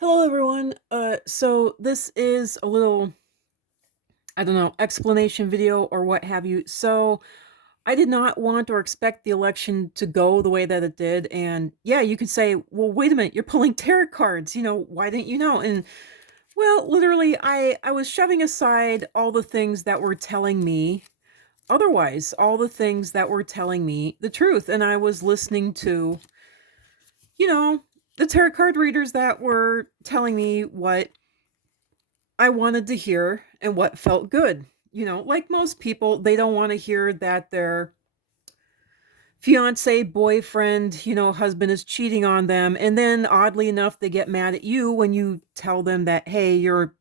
Hello, everyone. So this is a little, I don't know, explanation video or what have you. So I did not want or expect the election to go the way that it did. And yeah, you could say, well, wait a minute, you're pulling tarot cards. Why didn't you know? And well, literally, I was shoving aside all the things that were telling me otherwise, all the things that were telling me the truth. And I was listening to, you know, the tarot card readers that were telling me what I wanted to hear and what felt good. Like most people, they don't want to hear that their fiance, boyfriend, husband is cheating on them. And then oddly enough, they get mad at you when you tell them that, hey, your,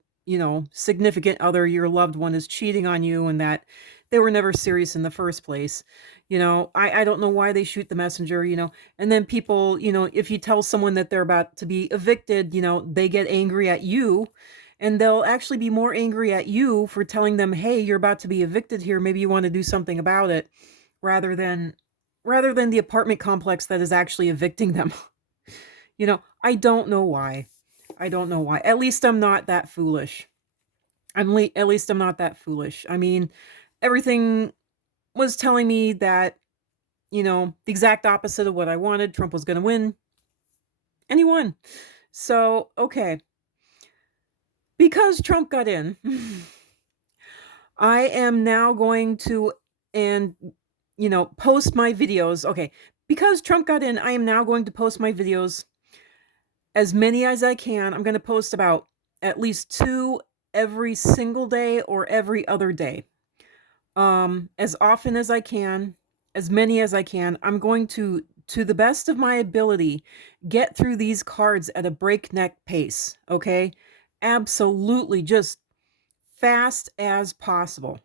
significant other, your loved one is cheating on you and that they were never serious in the first place. I don't know why they shoot the messenger, and then people, if you tell someone that they're about to be evicted, they get angry at you and they'll actually be more angry at you for telling them, hey, you're about to be evicted here. Maybe you want to do something about it rather than rather than the apartment complex that is actually evicting them. I don't know why. I don't know why. At least I'm not that foolish. At least I'm not that foolish. I mean, everything was telling me that, the exact opposite of what I wanted. Trump was going to win, and he won. So, okay. Because Trump got in, I am now going to and post my videos. Okay. Because Trump got in, I am now going to post my videos as many as I can. I'm going to post about at least 2 every single day or every other day. As often as I can, as many as I can. I'm going to the best of my ability, get through these cards at a breakneck pace, okay? Absolutely, just fast as possible.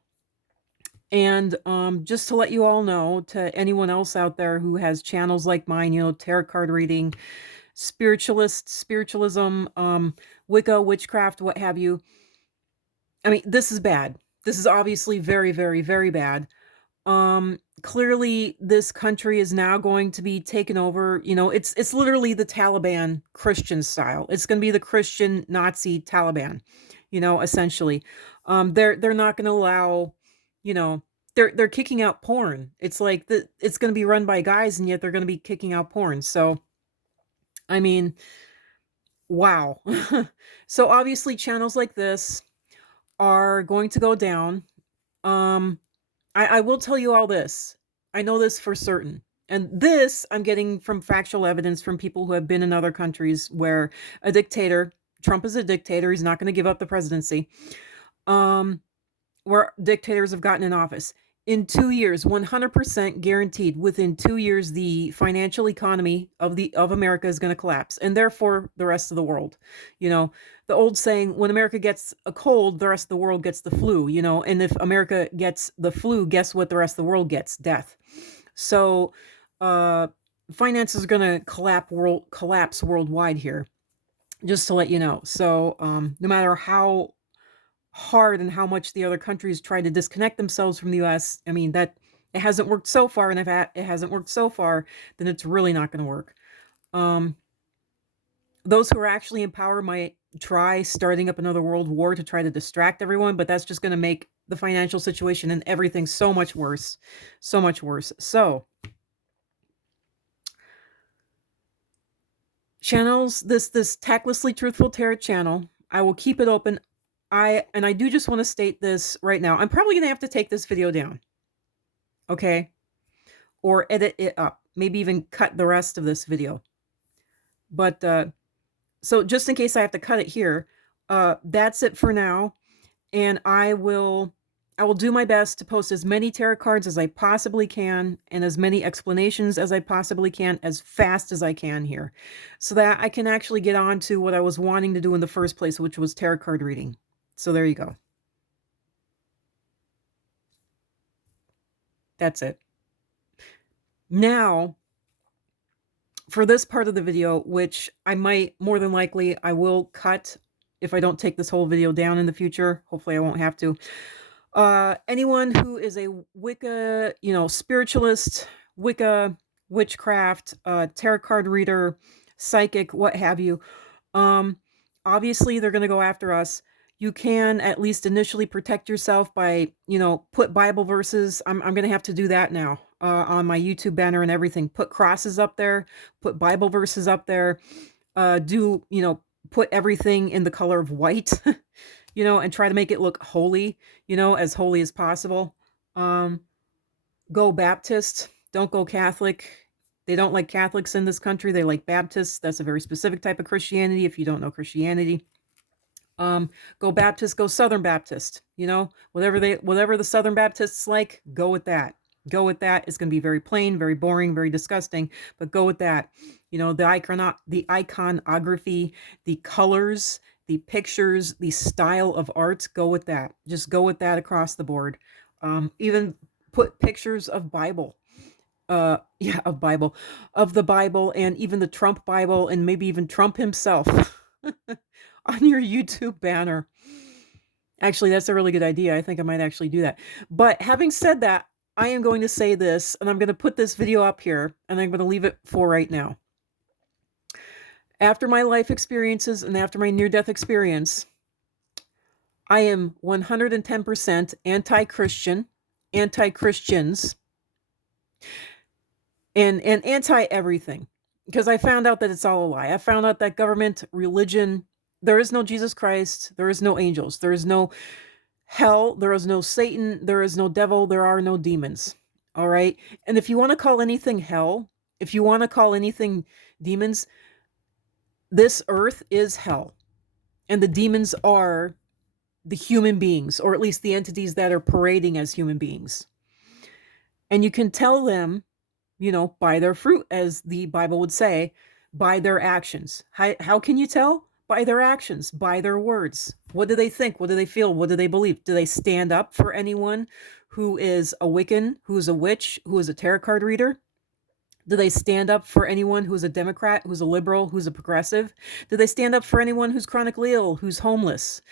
And just to let you all know, to anyone else out there who has channels like mine, tarot card reading, spiritualism, Wicca, witchcraft, what have you. I mean, this is bad. This is obviously very, very, very bad. Clearly this country is now going to be taken over. It's literally the Taliban Christian style. It's going to be the Christian Nazi Taliban, essentially. They're not going to allow, you know, they're kicking out porn. It's like it's going to be run by guys and yet they're going to be kicking out porn. So, I mean, wow. So obviously channels like this are going to go down. Um I will tell you all this. I know this for certain. And this I'm getting from factual evidence from people who have been in other countries where a dictator, Trump is a dictator, he's not going to give up the presidency. Um where dictators have gotten in office. In 2 years, 100% guaranteed, within 2 years, the financial economy of America is going to collapse, and therefore the rest of the world. The old saying, when America gets a cold, the rest of the world gets the flu, and if America gets the flu, guess what the rest of the world gets? Death. So, uh, finances are going to collapse worldwide here, just to let you know. So, no matter how hard and how much the other countries try to disconnect themselves from the US. I mean, that it hasn't worked so far, and if it hasn't worked so far, then it's really not going to work. Um, those who are actually in power might try starting up another world war to try to distract everyone, but that's just going to make the financial situation and everything so much worse, so much worse. So, channels, this tactlessly truthful tarot channel, I will keep it open. I do just want to state this right now. I'm probably going to have to take this video down. Okay? Or edit it up. Maybe even cut the rest of this video. But so just in case I have to cut it here, that's it for now. And I will do my best to post as many tarot cards as I possibly can and as many explanations as I possibly can as fast as I can here, so that I can actually get on to what I was wanting to do in the first place, which was tarot card reading. So there you go. That's it. Now, for this part of the video, which I might, more than likely, I will cut if I don't take this whole video down in the future. Hopefully I won't have to. Anyone who is a Wicca, spiritualist, Wicca, witchcraft, tarot card reader, psychic, what have you, obviously they're going to go after us. You can at least initially protect yourself by, put Bible verses. I'm going to have to do that now on my YouTube banner and everything. Put crosses up there, put Bible verses up there, put everything in the color of white, and try to make it look holy, as holy as possible. Um, Go Baptist, don't go Catholic. They don't like Catholics in this country. They like Baptists. That's a very specific type of Christianity if you don't know Christianity. Go Baptist, go Southern Baptist, whatever the Southern Baptists like, go with that. Go with that. It's going to be very plain, very boring, very disgusting, but go with that. The iconography, the colors, the pictures, the style of art, go with that. Just go with that across the board. Even put pictures of Bible. Yeah, of the Bible, and even the Trump Bible, and maybe even Trump himself on your YouTube banner. Actually, that's a really good idea. I think I might actually do that. But having said that, I am going to say this, and I'm going to put this video up here, and I'm going to leave it for right now. After my life experiences and after my near-death experience, I am 110% anti-Christian, anti-Christians, and anti-everything. Because I found out that it's all a lie. I found out that government, religion, there is no Jesus Christ, there is no angels, there is no hell, there is no Satan, there is no devil, there are no demons. All right? And if you want to call anything hell, if you want to call anything demons, this earth is hell. And the demons are the human beings, or at least the entities that are parading as human beings. And you can tell them, by their fruit, as the Bible would say, by their actions. How can you tell? By their actions, by their words. What do they think? What do they feel? What do they believe? Do they stand up for anyone who is a Wiccan, who is a witch, who is a tarot card reader? Do they stand up for anyone who's a Democrat, who's a liberal, who's a progressive? Do they stand up for anyone who's chronically ill, who's homeless?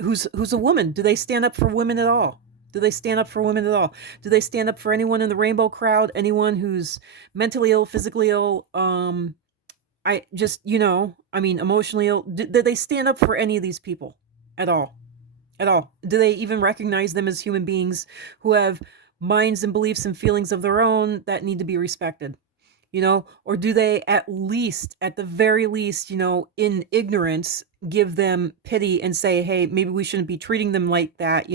Who's a woman? Do they stand up for women at all? Do they stand up for women at all? Do they stand up for anyone in the rainbow crowd? Anyone who's mentally ill, physically ill? Emotionally ill. Do they stand up for any of these people at all? At all? Do they even recognize them as human beings who have minds and beliefs and feelings of their own that need to be respected? Or do they at the very least, in ignorance, give them pity and say, hey, maybe we shouldn't be treating them like that,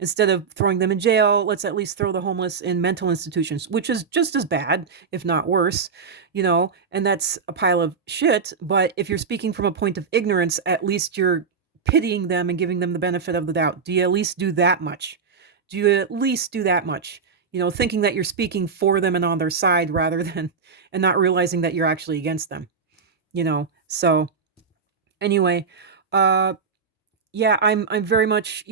instead of throwing them in jail, let's at least throw the homeless in mental institutions, which is just as bad, if not worse, and that's a pile of shit. But if you're speaking from a point of ignorance, at least you're pitying them and giving them the benefit of the doubt. Do you at least do that much? Do you at least do that much? Thinking that you're speaking for them and on their side rather than, and not realizing that you're actually against them, So anyway, uh, yeah, I'm very much,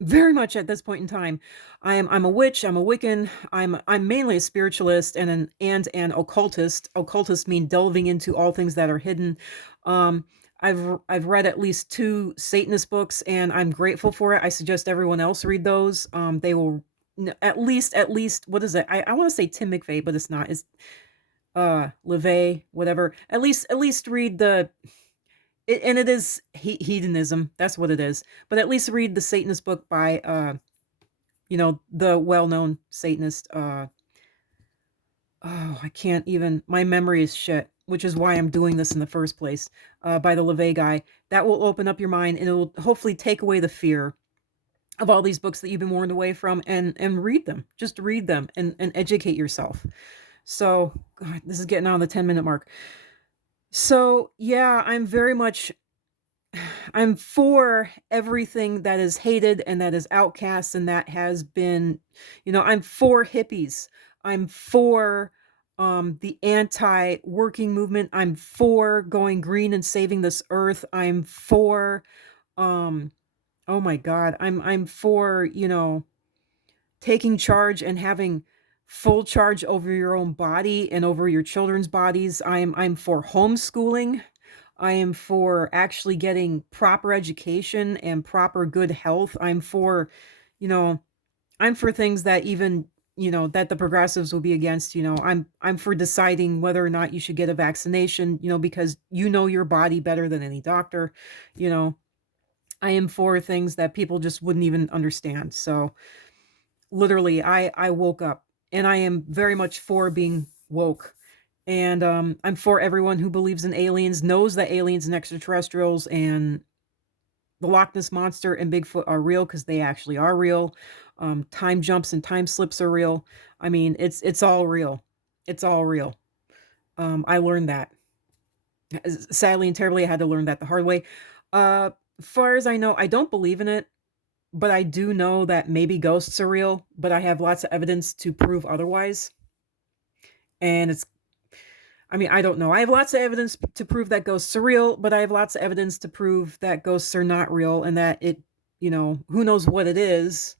very much at this point in time. I'm a witch, I'm a Wiccan, I'm mainly a spiritualist and an occultist. Occultist mean delving into all things that are hidden. I've read at least 2 Satanist books, and I'm grateful for it. I suggest everyone else read those. They will at least what is it? I want to say Tim McVeigh, but it's not. It's LeVay, whatever. At least read and it is hedonism. That's what it is. But at least read the Satanist book by the well-known Satanist. I can't even. My memory is shit, which is why I'm doing this in the first place. By the LeVay guy. That will open up your mind, and it will hopefully take away the fear of all these books that you've been warned away from, and read them. Just read them and educate yourself. So, God, this is getting on the 10-minute mark. So, yeah, I'm for everything that is hated and that is outcast and that has been, I'm for hippies. I'm for the anti-working movement. I'm for going green and saving this earth. I'm for oh my God, I'm for, taking charge and having full charge over your own body and over your children's bodies. I'm for homeschooling. I am for actually getting proper education and proper good health. You know, I'm for things that even that the progressives will be against. I'm for deciding whether or not you should get a vaccination, because your body better than any doctor. You know, I am for things that people just wouldn't even understand. So literally, I woke up, and I am very much for being woke. And I'm for everyone who believes in aliens, knows that aliens and extraterrestrials and the Loch Ness monster and Bigfoot are real, because they actually are real. Time jumps and time slips are real. I mean, it's all real. It's all real. I learned that. Sadly and terribly, I had to learn that the hard way. Far as I know, I don't believe in it, but I do know that maybe ghosts are real, but I have lots of evidence to prove otherwise. And I mean, I don't know. I have lots of evidence to prove that ghosts are real, but I have lots of evidence to prove that ghosts are not real, and that who knows what it is,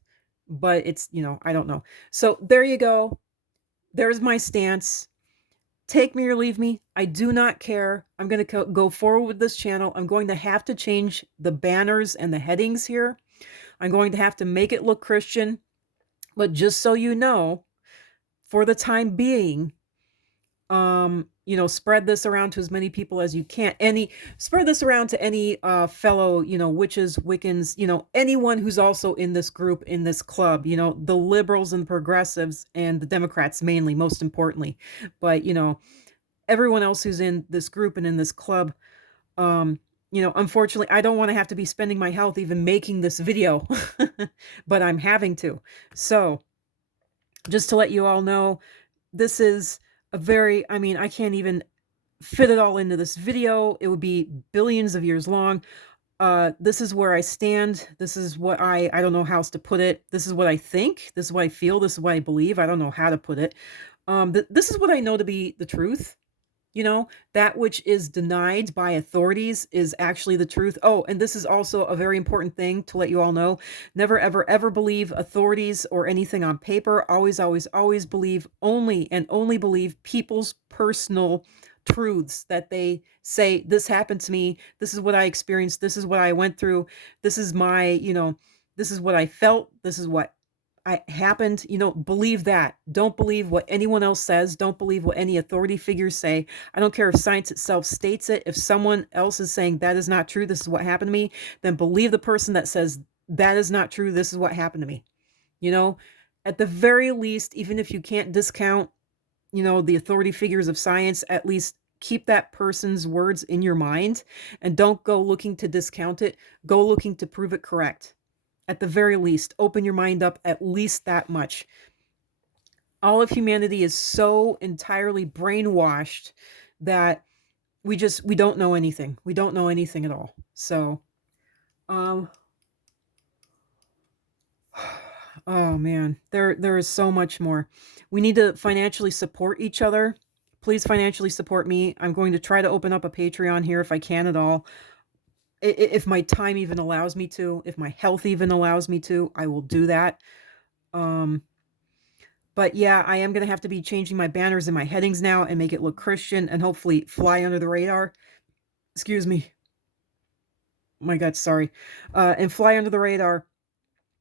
but I don't know. So there you go. There's my stance. Take me or leave me. I do not care. I'm going to go forward with this channel. I'm going to have to change the banners and the headings here. I'm going to have to make it look Christian. But just so you know, for the time being, spread this around to as many people as you can. Spread this around to any fellow, witches, Wiccans, anyone who's also in this group, in this club, the liberals and progressives and the Democrats mainly, most importantly. But, everyone else who's in this group and in this club, unfortunately, I don't want to have to be spending my health even making this video, but I'm having to. So just to let you all know, this is I can't even fit it all into this video. It would be billions of years long. This is where I stand. This is what I don't know how else to put it. This is what I think. This is what I feel. This is what I believe. I don't know how to put it. This is what I know to be the truth. That which is denied by authorities is actually the truth. Oh, and this is also a very important thing to let you all know. Never, ever, ever believe authorities or anything on paper. Always, always, always believe only and only believe people's personal truths that they say. This happened to me. This is what I experienced. This is what I went through. This is this is what I felt. This is what I happened, believe that. Don't believe what anyone else says. Don't believe what any authority figures say. I don't care if science itself states it. If someone else is saying that is not true, this is what happened to me, then believe the person that says that is not true, this is what happened to me. At the very least, even if you can't discount, the authority figures of science, at least keep that person's words in your mind and don't go looking to discount it. Go looking to prove it correct. At the very least, open your mind up at least that much. All of humanity is so entirely brainwashed that we don't know anything. We don't know anything at all. So, um, oh man, there is so much more. We need to financially support each other. Please financially support me. I'm going to try to open up a Patreon here if I can at all. If my time even allows me to, if my health even allows me to, I will do that. But yeah, I am going to have to be changing my banners and my headings now and make it look Christian and hopefully fly under the radar. Excuse me. My God, sorry. And fly under the radar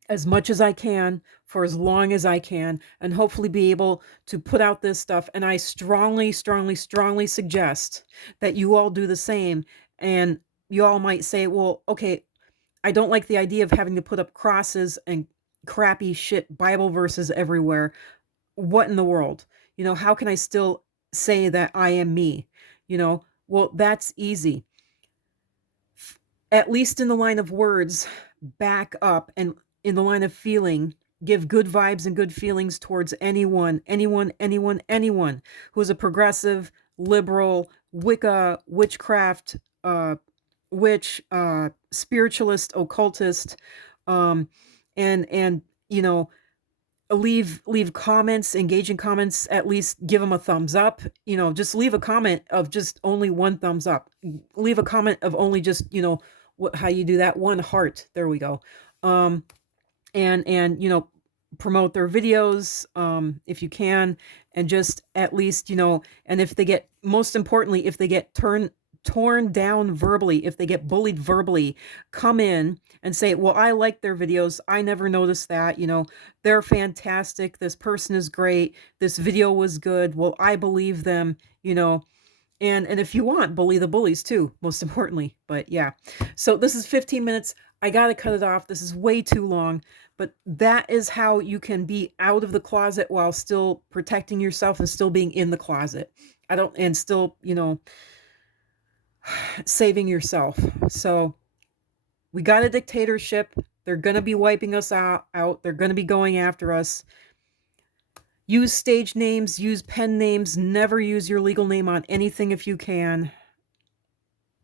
as much as I can for as long as I can, and hopefully be able to put out this stuff. And I strongly, strongly, strongly suggest that you all do the same. And you all might say, well, okay, I don't like the idea of having to put up crosses and crappy shit Bible verses everywhere. What in the world? How can I still say that I am me? Well, that's easy. At least in the line of words, back up, and in the line of feeling, give good vibes and good feelings towards anyone who is a progressive, liberal, Wicca, witchcraft, witch, spiritualist, occultist, and leave comments, engaging comments. At least give them a thumbs up. Just leave a comment of just only one thumbs up. Leave a comment of only just how you do that, one heart. There we go. And promote their videos if you can, and just at least and if they get, most importantly, if they get turned torn down verbally, if they get bullied verbally, come in and say, well, I like their videos. I never noticed that. They're fantastic. This person is great. This video was good. Well, I believe them, and if you want, bully the bullies too, most importantly. But yeah. So this is 15 minutes. I got to cut it off. This is way too long, but that is how you can be out of the closet while still protecting yourself and still being in the closet. And still, saving yourself. So we got a dictatorship. They're going to be wiping us out. They're going to be going after us. Use stage names, use pen names, never use your legal name on anything if you can.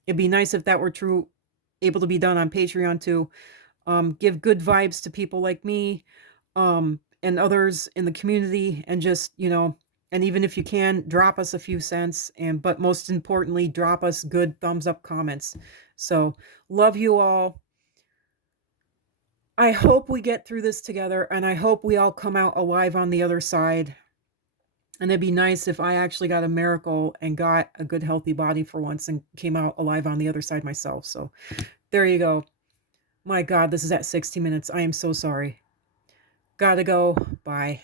It'd be nice if that were able to be done on Patreon too. Give good vibes to people like me, and others in the community, and just, and even if you can, drop us a few cents, but most importantly, drop us good thumbs up comments. So, love you all. I hope we get through this together, and I hope we all come out alive on the other side. And it'd be nice if I actually got a miracle and got a good, healthy body for once and came out alive on the other side myself. So there you go. My God, this is at 60 minutes. I am so sorry. Gotta go. Bye.